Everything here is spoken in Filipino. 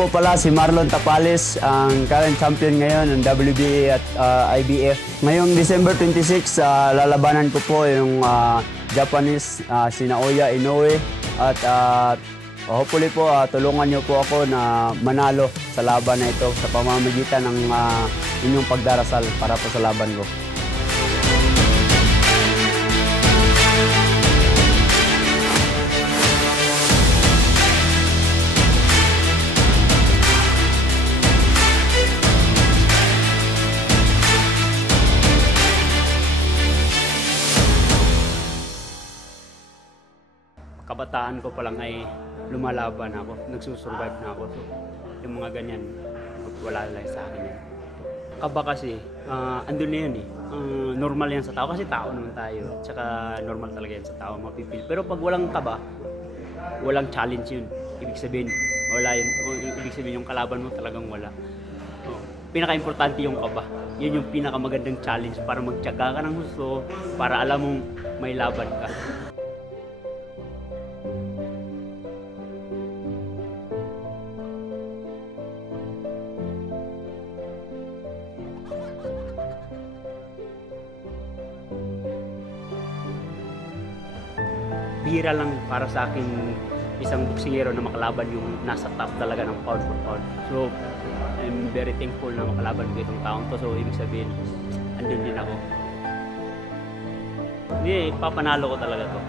po pala si Marlon Tapales, ang current champion ngayon ng WBA at IBF. Ngayong December 26, lalabanan ko po yung Japanese si Naoya Inoue at hopefully po tulungan niyo po ako na manalo sa laban na ito sa pamamagitan ng inyong pagdarasal para po sa laban ko. Kabataan ko pa lang ay lumalaban ako, nagsusurvive na ako. So, yung mga ganyan, wala lang sa akin yan. Kaba kasi, andun na yan eh. Normal yan sa tao kasi tao naman tayo. Tsaka normal talaga yan sa tao, mapipil. Pero pag walang kaba, walang challenge yun. Ibig sabihin, wala yun. Ibig sabihin yung kalaban mo talagang wala. Pinaka-importante yung kaba. Yun yung pinakamagandang challenge para magtiyaga ka ng gusto, para alam mong may laban ka. Bihira lang para sa akin isang boksingero na makalaban yung nasa top talaga ng pound for pound. So, I'm very thankful na makalaban ko itong taong to. So, ibig sabihin, andun din ako. Hindi, papanalo ko talaga to.